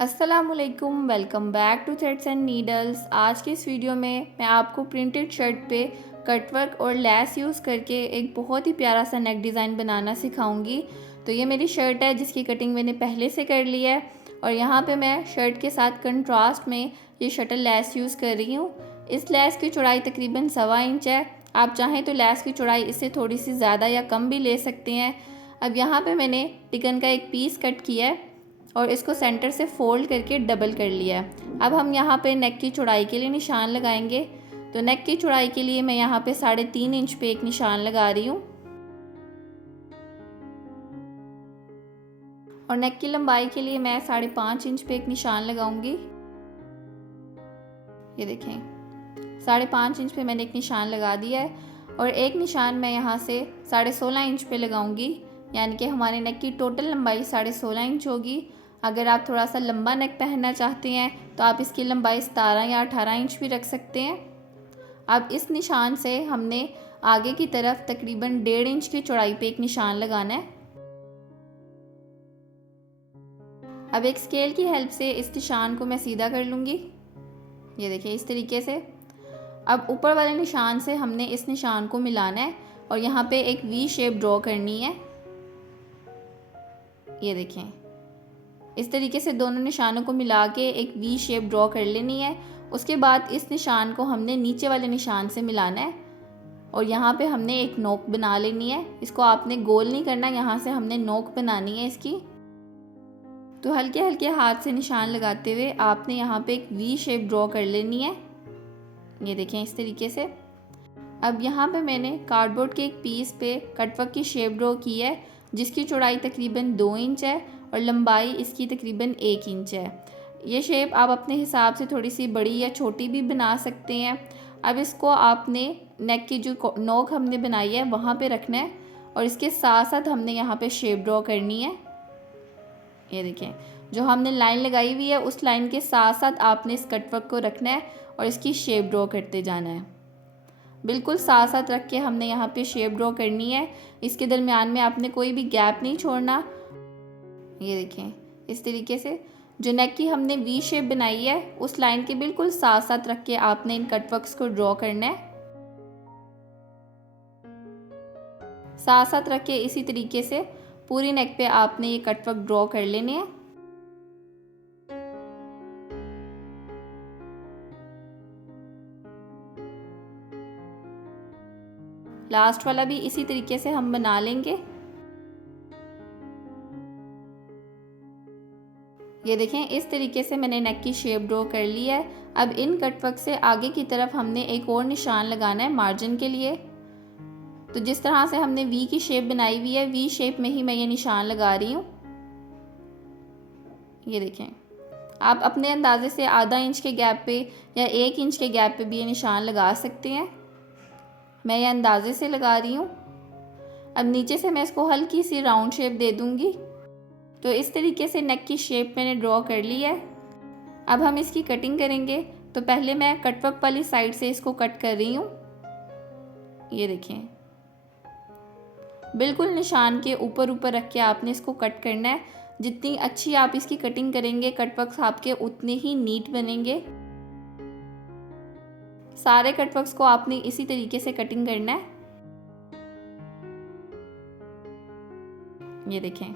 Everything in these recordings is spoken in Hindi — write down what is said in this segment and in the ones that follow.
अस्सलामुअलैकुम, welcome back to threads and needles. आज के इस वीडियो में मैं आपको प्रिंटेड शर्ट पे कटवर्क और लेस यूज़ करके एक बहुत ही प्यारा सा नेक डिज़ाइन बनाना सिखाऊंगी। तो ये मेरी शर्ट है जिसकी कटिंग मैंने पहले से कर ली है और यहाँ पे मैं शर्ट के साथ कंट्रास्ट में ये शटल लेस यूज़ कर रही हूँ। इस लेस की चौड़ाई तकरीबन 1.25 इंच है। आप चाहें तो लेस की चौड़ाई इससे थोड़ी सी ज़्यादा या कम भी ले सकते हैं। अब यहाँ पे मैंने टिकन का एक पीस कट किया है और इसको सेंटर से फोल्ड करके डबल कर लिया है। अब हम यहाँ पे नेक की चौड़ाई के लिए निशान लगाएंगे। तो नेक की चौड़ाई के लिए मैं यहाँ पे 3.5 इंच पे एक निशान लगा रही हूँ और नेक की लंबाई के लिए मैं 5.5 इंच पे एक निशान लगाऊंगी। ये देखें, 5.5 इंच पे मैंने एक निशान लगा दिया है और एक निशान मैं यहाँ से 16.5 इंच पे लगाऊंगी, यानी कि हमारे नेक की टोटल लंबाई 16.5 इंच होगी। अगर आप थोड़ा सा लंबा नेक पहनना चाहते हैं तो आप इसकी लंबाई 17 या 18 इंच भी रख सकते हैं। अब इस निशान से हमने आगे की तरफ तकरीबन 1.5 इंच की चौड़ाई पे एक निशान लगाना है। अब एक स्केल की हेल्प से इस निशान को मैं सीधा कर लूँगी। ये देखिए, इस तरीके से। अब ऊपर वाले निशान से हमने इस निशान को मिलाना है और यहाँ पे एक वी शेप ड्रॉ करनी है। ये देखें, इस तरीके से दोनों निशानों को मिला के एक वी शेप ड्रॉ कर लेनी है। उसके बाद इस निशान को हमने नीचे वाले निशान से मिलाना है और यहाँ पे हमने एक नोक बना लेनी है। इसको आपने गोल नहीं करना, यहाँ से हमने नोक बनानी है इसकी। तो हल्के हल्के हाथ से निशान लगाते हुए आपने यहाँ पे एक वी शेप ड्रॉ कर लेनी है। ये देखें, इस तरीके से। अब यहाँ पे मैंने कार्डबोर्ड के एक पीस पे कटवर्क की शेप ड्रॉ की है जिसकी चौड़ाई तकरीबन 2 इंच है और लंबाई इसकी तकरीबन 1 इंच है। ये शेप आप अपने हिसाब से थोड़ी सी बड़ी या छोटी भी बना सकते हैं। अब इसको आपने नेक की जो नोक हमने बनाई है वहाँ पे रखना है और इसके साथ साथ हमने यहाँ पे शेप ड्रॉ करनी है। ये देखें, जो हमने लाइन लगाई हुई है उस लाइन के साथ साथ आपने इस कटवर्क को रखना है और इसकी शेप ड्रॉ करते जाना है। बिल्कुल साथ साथ रख के हमने यहाँ पे शेप ड्रॉ करनी है। इसके दरमियान में आपने कोई भी गैप नहीं छोड़ना। ये देखें, इस तरीके से जो नेक की हमने वी शेप बनाई है उस लाइन के बिल्कुल साथ साथ रख के आपने इन कटवर्क्स को ड्रॉ करना है। साथ साथ रख के इसी तरीके से पूरी नेक पे आपने ये कटवर्क ड्रॉ कर लेने हैं। लास्ट वाला भी इसी तरीके से हम बना लेंगे। ये देखें, इस तरीके से मैंने नेक की शेप ड्रॉ कर ली है। अब इन कटवर्क से आगे की तरफ हमने एक और निशान लगाना है मार्जिन के लिए। तो जिस तरह से हमने वी की शेप बनाई हुई है वी शेप में ही मैं ये निशान लगा रही हूँ। ये देखें, आप अपने अंदाजे से आधा इंच के गैप पे या 1 इंच के गैप पे भी ये निशान लगा सकते हैं। मैं ये अंदाजे से लगा रही हूँ। अब नीचे से मैं इसको हल्की सी राउंड शेप दे दूँगी। तो इस तरीके से नेक की शेप मैंने ड्रॉ कर ली है। अब हम इसकी कटिंग करेंगे। तो पहले मैं कटवर्क वाली साइड से इसको कट कर रही हूँ। ये देखें, बिल्कुल निशान के ऊपर ऊपर रख के आपने इसको कट करना है। जितनी अच्छी आप इसकी कटिंग करेंगे कटवर्क्स आपके उतने ही नीट बनेंगे। सारे कटवर्क्स को आपने इसी तरीके से कटिंग करना है। ये देखें,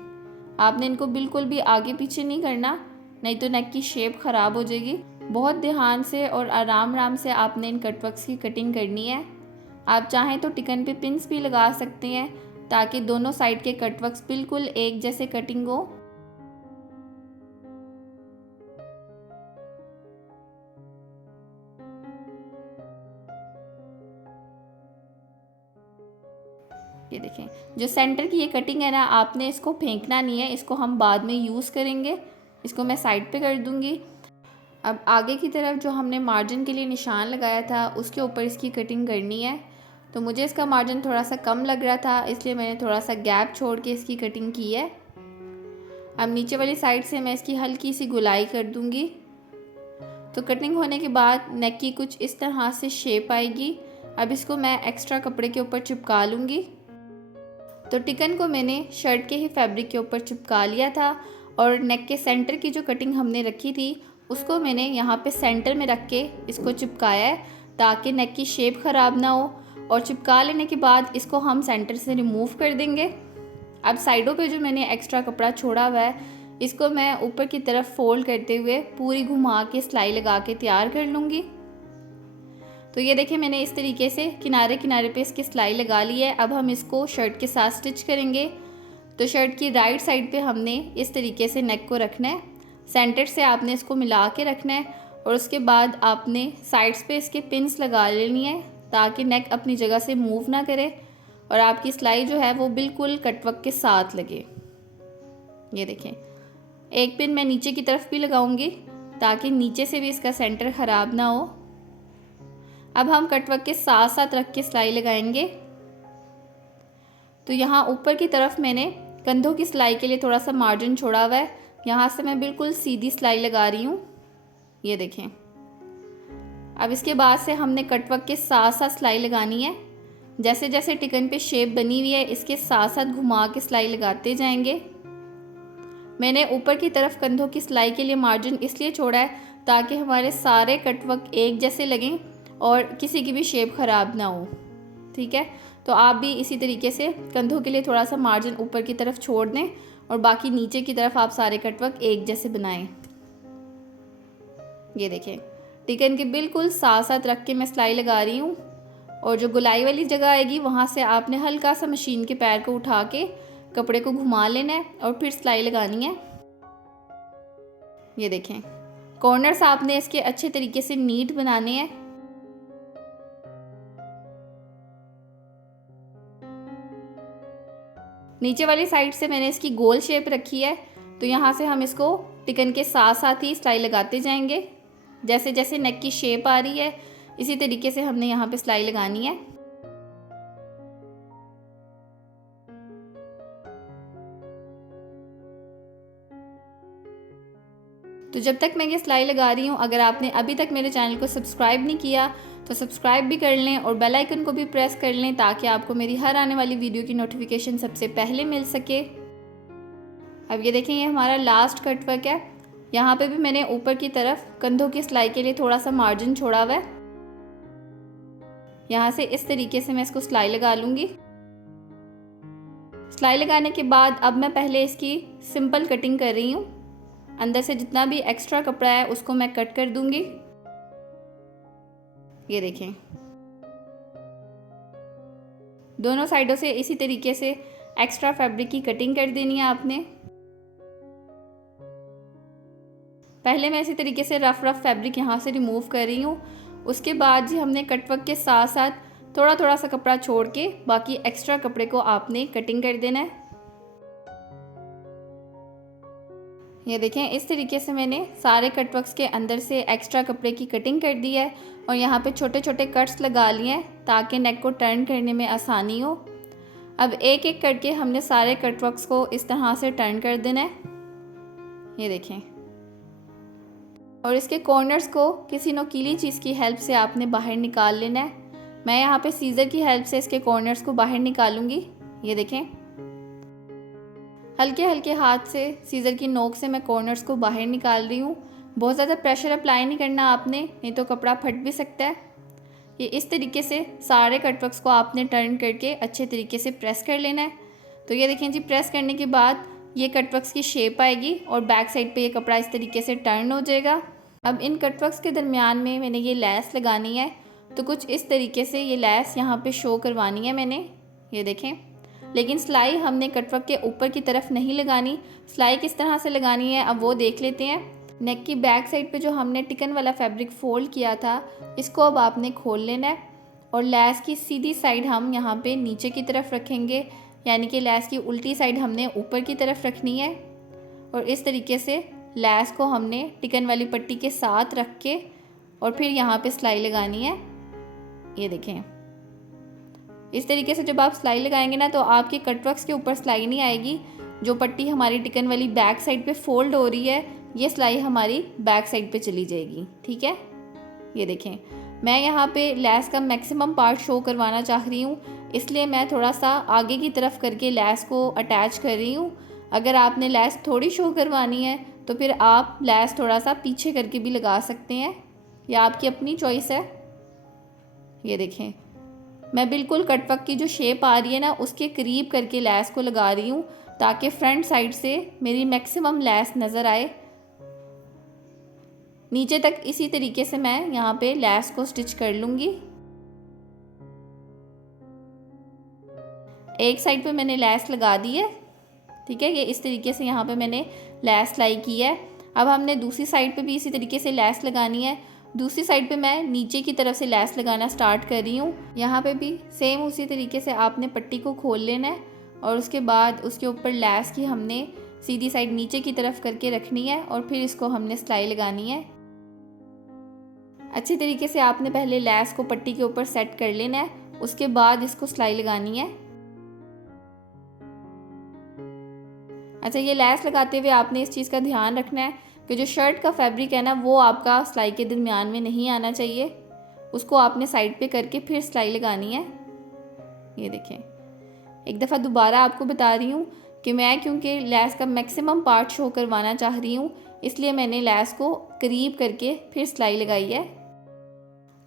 आपने इनको बिल्कुल भी आगे पीछे नहीं करना, नहीं तो नेक की शेप ख़राब हो जाएगी। बहुत ध्यान से और आराम आराम से आपने इन कटवर्क्स की कटिंग करनी है। आप चाहें तो टिकन पे पिन्स भी लगा सकते हैं ताकि दोनों साइड के कटवर्क्स बिल्कुल एक जैसे कटिंग हो। ये देखें, जो सेंटर की ये कटिंग है ना, आपने इसको फेंकना नहीं है, इसको हम बाद में यूज़ करेंगे। इसको मैं साइड पे कर दूँगी। अब आगे की तरफ जो हमने मार्जिन के लिए निशान लगाया था उसके ऊपर इसकी कटिंग करनी है। तो मुझे इसका मार्जिन थोड़ा सा कम लग रहा था, इसलिए मैंने थोड़ा सा गैप छोड़ के इसकी कटिंग की है। अब नीचे वाली साइड से मैं इसकी हल्की सी गुलाई कर दूँगी। तो कटिंग होने के बाद नेक की कुछ इस तरह से शेप आएगी। अब इसको मैं एक्स्ट्रा कपड़े के ऊपर चिपका लूँगी। तो टिकन को मैंने शर्ट के ही फैब्रिक के ऊपर चिपका लिया था और नेक के सेंटर की जो कटिंग हमने रखी थी उसको मैंने यहाँ पे सेंटर में रख के इसको चिपकाया है ताकि नेक की शेप ख़राब ना हो। और चिपका लेने के बाद इसको हम सेंटर से रिमूव कर देंगे। अब साइडों पे जो मैंने एक्स्ट्रा कपड़ा छोड़ा हुआ है इसको मैं ऊपर की तरफ फोल्ड करते हुए पूरी घुमा के सिलाई लगा के तैयार कर लूँगी। तो ये देखिए मैंने इस तरीके से किनारे किनारे पे इसकी सिलाई लगा ली है। अब हम इसको शर्ट के साथ स्टिच करेंगे। तो शर्ट की राइट साइड पे हमने इस तरीके से नेक को रखना है, सेंटर से आपने इसको मिला के रखना है और उसके बाद आपने साइड्स पे इसके पिन्स लगा लेनी है ताकि नेक अपनी जगह से मूव ना करे और आपकी सिलाई जो है वो बिल्कुल कटवर्क के साथ लगे। ये देखें, एक पिन मैं नीचे की तरफ भी लगाऊंगी ताकि नीचे से भी इसका सेंटर ख़राब ना हो। अब हम कटवर्क के साथ साथ रख के सिलाई लगाएंगे। तो यहाँ ऊपर की तरफ मैंने कंधों की सिलाई के लिए थोड़ा सा मार्जिन छोड़ा हुआ है, यहाँ से मैं बिल्कुल सीधी सिलाई लगा रही हूँ। ये देखें। अब इसके बाद से हमने कटवर्क के साथ साथ सिलाई लगानी है। जैसे जैसे टिकन पे शेप बनी हुई है इसके साथ साथ घुमा के सिलाई लगाते जाएंगे। मैंने ऊपर की तरफ कंधों की सिलाई के लिए मार्जिन इसलिए छोड़ा है ताकि हमारे सारे कटवर्क एक जैसे लगें और किसी की भी शेप ख़राब ना हो। ठीक है, तो आप भी इसी तरीके से कंधों के लिए थोड़ा सा मार्जिन ऊपर की तरफ छोड़ दें और बाकी नीचे की तरफ आप सारे कटवर्क एक जैसे बनाएं। ये देखें, टिकन के बिल्कुल साथ साथ रख के मैं सिलाई लगा रही हूँ और जो गुलाई वाली जगह आएगी वहाँ से आपने हल्का सा मशीन के पैर को उठा के कपड़े को घुमा लेना है और फिर सिलाई लगानी है। ये देखें, कॉर्नर्स आपने इसके अच्छे तरीके से नीट बनाने हैं। नीचे वाली साइड से मैंने इसकी गोल शेप रखी है, तो यहाँ से हम इसको टिकन के साथ साथ ही सिलाई लगाते जाएंगे। जैसे जैसे नेक की शेप आ रही है इसी तरीके से हमने यहाँ पे सिलाई लगानी है। तो जब तक मैं ये सिलाई लगा रही हूँ, अगर आपने अभी तक मेरे चैनल को सब्सक्राइब नहीं किया तो सब्सक्राइब भी कर लें और बेल आइकन को भी प्रेस कर लें ताकि आपको मेरी हर आने वाली वीडियो की नोटिफिकेशन सबसे पहले मिल सके। अब ये देखें, ये हमारा लास्ट कटवर्क है। यहाँ पे भी मैंने ऊपर की तरफ कंधों की सिलाई के लिए थोड़ा सा मार्जिन छोड़ा हुआ है। यहाँ से इस तरीके से मैं इसको सिलाई लगा लूँगी। सिलाई लगाने के बाद अब मैं पहले इसकी सिंपल कटिंग कर रही हूँ। अंदर से जितना भी एक्स्ट्रा कपड़ा है उसको मैं कट कर दूँगी। ये देखें, दोनों साइडों से इसी तरीके से एक्स्ट्रा फैब्रिक की कटिंग कर देनी है आपने। पहले मैं इसी तरीके से रफ फैब्रिक यहाँ से रिमूव कर रही हूँ। उसके बाद जी हमने कटवर्क के साथ साथ थोड़ा थोड़ा सा कपड़ा छोड़ के बाकी एक्स्ट्रा कपड़े को आपने कटिंग कर देना है। ये देखें, इस तरीके से मैंने सारे कटवर्क्स के अंदर से एक्स्ट्रा कपड़े की कटिंग कर दी है और यहाँ पे छोटे छोटे कट्स लगा लिए हैं ताकि नेक को टर्न करने में आसानी हो। अब एक एक करके हमने सारे कटवर्क्स को इस तरह से टर्न कर देना है। ये देखें, और इसके कॉर्नर्स को किसी नुकीली चीज़ की हेल्प से आपने बाहर निकाल लेना है। मैं यहाँ पे सीज़र की हेल्प से इसके कॉर्नर्स को बाहर निकालूंगी। ये देखें, हल्के हल्के हाथ से सीज़र की नोक से मैं कॉर्नर्स को बाहर निकाल रही हूँ। बहुत ज़्यादा प्रेशर अप्लाई नहीं करना आपने, नहीं तो कपड़ा फट भी सकता है। ये इस तरीके से सारे कटवर्क्स को आपने टर्न करके अच्छे तरीके से प्रेस कर लेना है। तो ये देखें जी, प्रेस करने के बाद ये कटवर्क्स की शेप आएगी और बैक साइड पे ये कपड़ा इस तरीके से टर्न हो जाएगा। अब इन कटवर्क्स के दरमियान में मैंने ये लेस लगानी है, तो कुछ इस तरीके से ये लेस यहाँ पे शो करवानी है मैंने। ये देखें, लेकिन सिलाई हमने कटवर्क के ऊपर की तरफ नहीं लगानी। सिलाई किस तरह से लगानी है अब वो देख लेते हैं। नेक की बैक साइड पे जो हमने टिकन वाला फैब्रिक फोल्ड किया था इसको अब आपने खोल लेना है और लेस की सीधी साइड हम यहाँ पे नीचे की तरफ रखेंगे, यानी कि लेस की उल्टी साइड हमने ऊपर की तरफ रखनी है। और इस तरीके से लेस को हमने टिकन वाली पट्टी के साथ रख के और फिर यहाँ पे सिलाई लगानी है। ये देखें, इस तरीके से जब आप सिलाई लगाएंगे ना तो आपके कटवर्क्स के ऊपर सिलाई नहीं आएगी। जो पट्टी हमारी टिकन वाली बैक साइड पे फोल्ड हो रही है ये सिलाई हमारी बैक साइड पे चली जाएगी। ठीक है, ये देखें, मैं यहाँ पे लेस का मैक्सिमम पार्ट शो करवाना चाह रही हूँ, इसलिए मैं थोड़ा सा आगे की तरफ करके लेस को अटैच कर रही हूँ। अगर आपने लैस थोड़ी शो करवानी है तो फिर आप लैस थोड़ा सा पीछे करके भी लगा सकते हैं, या आपकी अपनी चॉइस है। ये देखें, मैं बिल्कुल कटवर्क की जो शेप आ रही है ना उसके करीब करके लैस को लगा रही हूँ, ताकि फ्रंट साइड से मेरी मैक्सिमम लैस नज़र आए। नीचे तक इसी तरीके से मैं यहाँ पे लैस को स्टिच कर लूँगी। एक साइड पे मैंने लैस लगा दी है, ठीक है। ये इस तरीके से यहाँ पे मैंने लैस लाई की है। अब हमने दूसरी साइड पे भी इसी तरीके से लैस लगानी है। दूसरी साइड पे मैं नीचे की तरफ से लैस लगाना स्टार्ट कर रही हूँ। यहाँ पे भी सेम उसी तरीके से आपने पट्टी को खोल लेना है और उसके बाद उसके ऊपर लैस की हमने सीधी साइड नीचे की तरफ करके रखनी है और फिर इसको हमने सिलाई लगानी है। अच्छी तरीके से आपने पहले लैस को पट्टी के ऊपर सेट कर लेना है, उसके बाद इसको सिलाई लगानी है। अच्छा, ये लैस लगाते हुए आपने इस चीज़ का ध्यान रखना है कि जो शर्ट का फैब्रिक है ना वो आपका सिलाई के दरमियान में नहीं आना चाहिए, उसको आपने साइड पे करके फिर सिलाई लगानी है। ये देखें, एक दफ़ा दोबारा आपको बता रही हूँ कि मैं क्योंकि लैस का मैक्सिमम पार्ट शो करवाना चाह रही हूँ, इसलिए मैंने लैस को करीब करके फिर सिलाई लगाई है।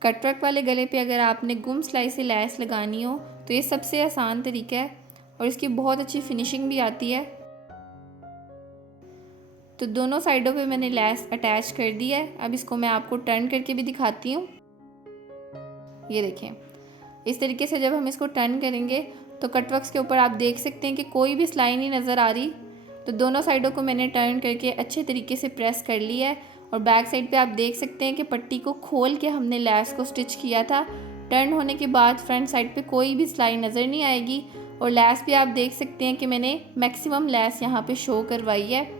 कटवर्क वाले गले पे अगर आपने गुम सिलाई से लैस लगानी हो तो ये सबसे आसान तरीका है और इसकी बहुत अच्छी फिनिशिंग भी आती है। तो दोनों साइडों पे मैंने लैस अटैच कर दी है। अब इसको मैं आपको टर्न करके भी दिखाती हूँ। ये देखें, इस तरीके से जब हम इसको टर्न करेंगे तो कटवर्क्स के ऊपर आप देख सकते हैं कि कोई भी सिलाई नहीं नज़र आ रही। तो दोनों साइडों को मैंने टर्न करके अच्छे तरीके से प्रेस कर लिया है और बैक साइड पे आप देख सकते हैं कि पट्टी को खोल के हमने लैस को स्टिच किया था। टर्न होने के बाद फ्रंट साइड पे कोई भी सिलाई नज़र नहीं आएगी और लैस भी आप देख सकते हैं कि मैंने मैक्सिमम लैस यहाँ पे शो करवाई है।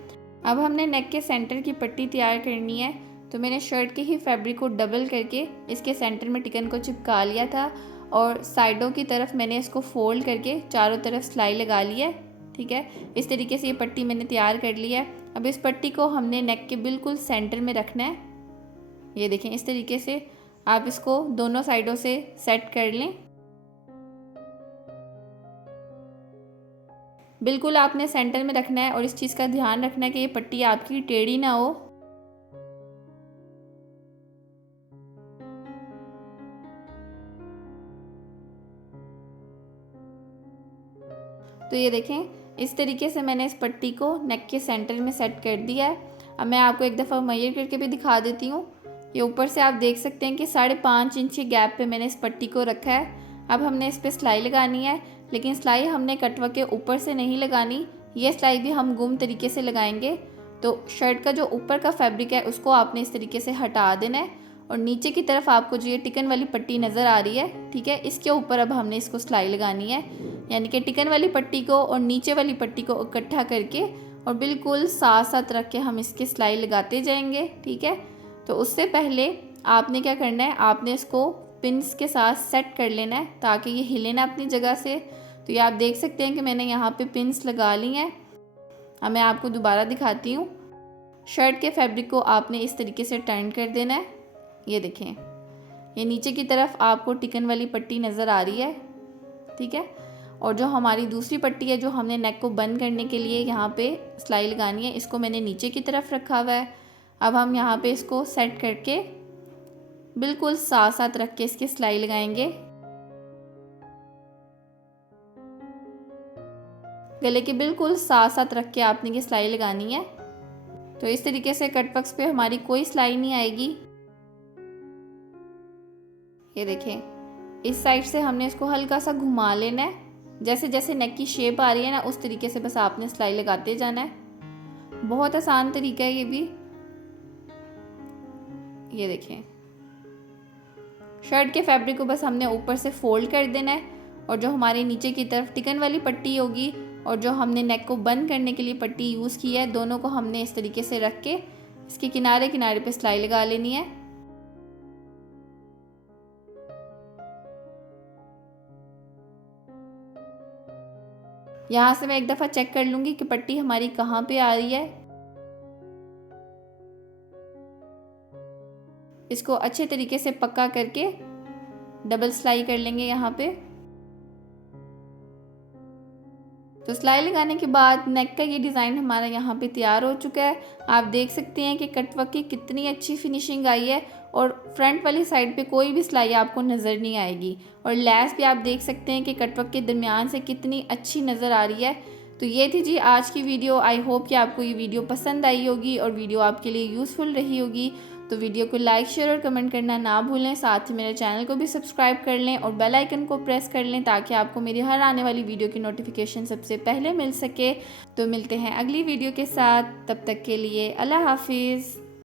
अब हमने नेक के सेंटर की पट्टी तैयार करनी है। तो मैंने शर्ट के ही फैब्रिक को डबल करके इसके सेंटर में टिकन को चिपका लिया था और साइडों की तरफ मैंने इसको फोल्ड करके चारों तरफ सिलाई लगा ली है, ठीक है। इस तरीके से ये पट्टी मैंने तैयार कर ली है। अब इस पट्टी को हमने नेक के बिल्कुल सेंटर में रखना है। ये देखें, इस तरीके से आप इसको दोनों साइडों से सेट कर लें। बिल्कुल आपने सेंटर में रखना है और इस चीज़ का ध्यान रखना है कि ये पट्टी आपकी टेढ़ी ना हो। तो ये देखें, इस तरीके से मैंने इस पट्टी को नेक के सेंटर में सेट कर दिया है। अब मैं आपको एक दफ़ा मेजर करके भी दिखा देती हूँ। ये ऊपर से आप देख सकते हैं कि 5.5 इंच के गैप पे मैंने इस पट्टी को रखा है। अब हमने इस पर सिलाई लगानी है, लेकिन सिलाई हमने कटवर्क के ऊपर से नहीं लगानी, ये सिलाई भी हम गुम तरीके से लगाएंगे। तो शर्ट का जो ऊपर का फैब्रिक है उसको आपने इस तरीके से हटा देना है और नीचे की तरफ आपको जो ये टिकन वाली पट्टी नज़र आ रही है, ठीक है, इसके ऊपर अब हमने इसको सिलाई लगानी है। यानी कि टिकन वाली पट्टी को और नीचे वाली पट्टी को इकट्ठा करके और बिल्कुल साथ साथ रख के हम इसकी सिलाई लगाते जाएंगे, ठीक है। तो उससे पहले आपने क्या करना है, आपने इसको पिन्स के साथ सेट कर लेना है ताकि ये हिले ना अपनी जगह से। तो ये आप देख सकते हैं कि मैंने यहाँ पे पिन्स लगा ली हैं। अब मैं आपको दोबारा दिखाती हूँ। शर्ट के फैब्रिक को आपने इस तरीके से टर्न कर देना है। ये देखें, ये नीचे की तरफ आपको टिकन वाली पट्टी नज़र आ रही है, ठीक है। और जो हमारी दूसरी पट्टी है जो हमने नेक को बंद करने के लिए यहाँ पे सिलाई लगानी है, इसको मैंने नीचे की तरफ रखा हुआ है। अब हम यहाँ पे इसको सेट करके बिल्कुल साथ साथ रख के इसकी सिलाई लगाएंगे। गले के बिल्कुल साथ साथ रख के आपने ये सिलाई लगानी है। तो इस तरीके से कटवर्क्स पे हमारी कोई सिलाई नहीं आएगी। ये देखें, इस साइड से हमने इसको हल्का सा घुमा लेना है। जैसे जैसे नेक की शेप आ रही है ना उस तरीके से बस आपने सिलाई लगाते जाना है। बहुत आसान तरीका है ये भी। ये देखें, शर्ट के फैब्रिक को बस हमने ऊपर से फोल्ड कर देना है और जो हमारे नीचे की तरफ टिकन वाली पट्टी होगी और जो हमने नेक को बंद करने के लिए पट्टी यूज़ की है, दोनों को हमने इस तरीके से रख के इसके किनारे किनारे पे सिलाई लगा लेनी है। यहाँ से मैं एक दफ़ा चेक कर लूँगी कि पट्टी हमारी कहाँ पे आ रही है। इसको अच्छे तरीके से पक्का करके डबल सिलाई कर लेंगे यहाँ पे। तो सिलाई लगाने के बाद नेक का ये डिज़ाइन हमारा यहाँ पे तैयार हो चुका है। आप देख सकते हैं कि कटवर्क की कितनी अच्छी फिनिशिंग आई है और फ्रंट वाली साइड पे कोई भी सिलाई आपको नज़र नहीं आएगी। और लेस भी आप देख सकते हैं कि कटवर्क के दरमियान से कितनी अच्छी नज़र आ रही है। तो ये थी जी आज की वीडियो। आई होप कि आपको ये वीडियो पसंद आई होगी और वीडियो आपके लिए यूज़फुल रही होगी। तो वीडियो को लाइक शेयर और कमेंट करना ना भूलें। साथ ही मेरे चैनल को भी सब्सक्राइब कर लें और बेल आइकन को प्रेस कर लें ताकि आपको मेरी हर आने वाली वीडियो की नोटिफिकेशन सबसे पहले मिल सके। तो मिलते हैं अगली वीडियो के साथ, तब तक के लिए अल्लाह हाफिज़।